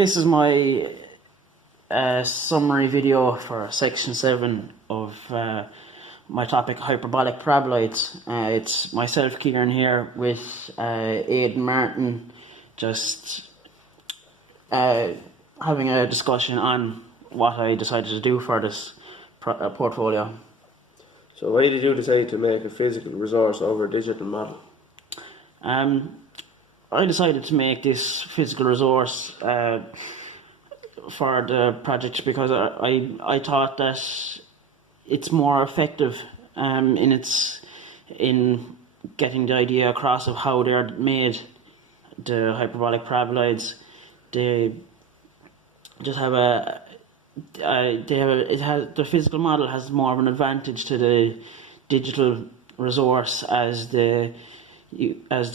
This is my summary video for section 7 of my topic, hyperbolic paraboloids. It's myself, Kieran, here with Aidan Martin, just having a discussion on what I decided to do for this portfolio. So why did you decide to make a physical resource over a digital model? I decided to make this physical resource for the project because I thought that it's more effective in getting the idea across of how they're made. The hyperbolic paraboloids, they just have the physical model has more of an advantage to the digital resource as the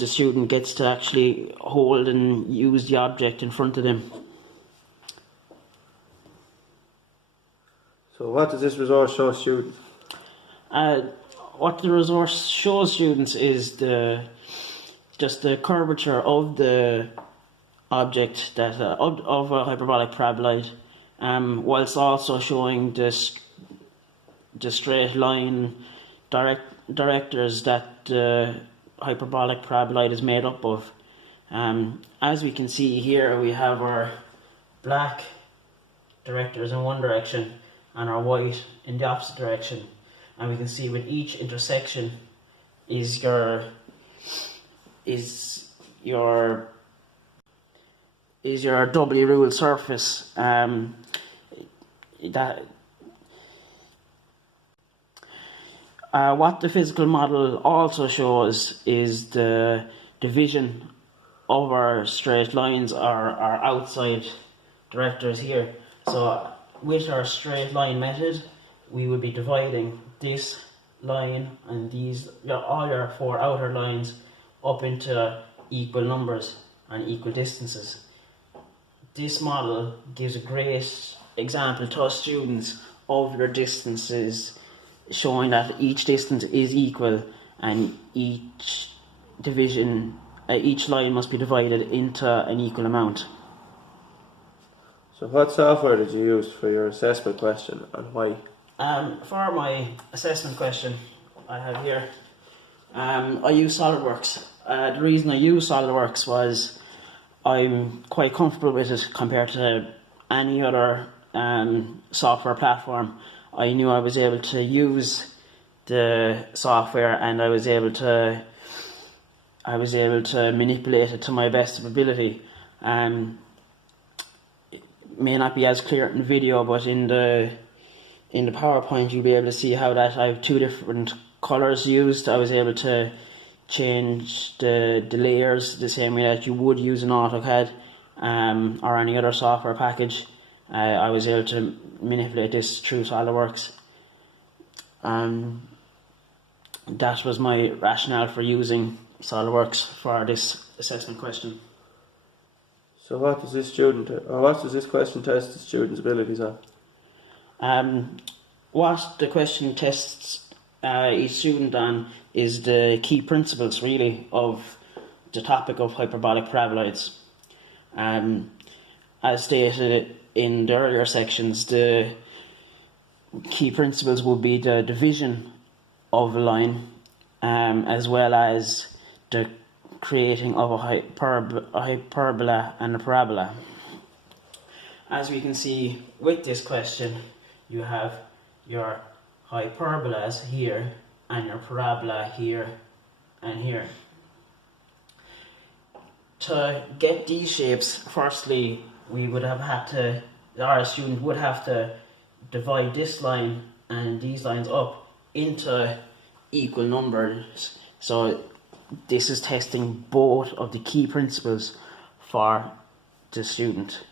student gets to actually hold and use the object in front of them. So what does this resource show students? What the resource shows students is just the curvature of the object that of a hyperbolic paraboloid, whilst also showing the straight line directors that the hyperbolic paraboloid is made up of. As we can see here, we have our black directors in one direction and our white in the opposite direction, and we can see with each intersection is your doubly ruled surface. What the physical model also shows is the division of our straight lines, our outside directors here. So with our straight line method, we would be dividing this line and all your 4 outer lines up into equal numbers and equal distances. This model gives a great example to us students of your distances, showing that each distance is equal and each line must be divided into an equal amount. So what software did you use for your assessment question and why? For my assessment question I have here, I use SolidWorks. The reason I use SolidWorks was I'm quite comfortable with it compared to any other software platform. I knew I was able to use the software and I was able to manipulate it to my best of ability. It may not be as clear in the video, but in the PowerPoint you'll be able to see how that I have 2 different colours used. I was able to change the layers the same way that you would use in AutoCAD or any other software package. I was able to manipulate this through SolidWorks. That was my rationale for using SolidWorks for this assessment question. So what does this question test the students' abilities on? What the question tests each student on is the key principles, really, of the topic of hyperbolic paraboloids. As stated in the earlier sections, the key principles will be the division of a line, as well as the creating of a hyperbola and a parabola. As we can see with this question, you have your hyperbolas here and your parabola here and here. To get these shapes, firstly, our student would have to divide this line and these lines up into equal numbers. So this is testing both of the key principles for the student.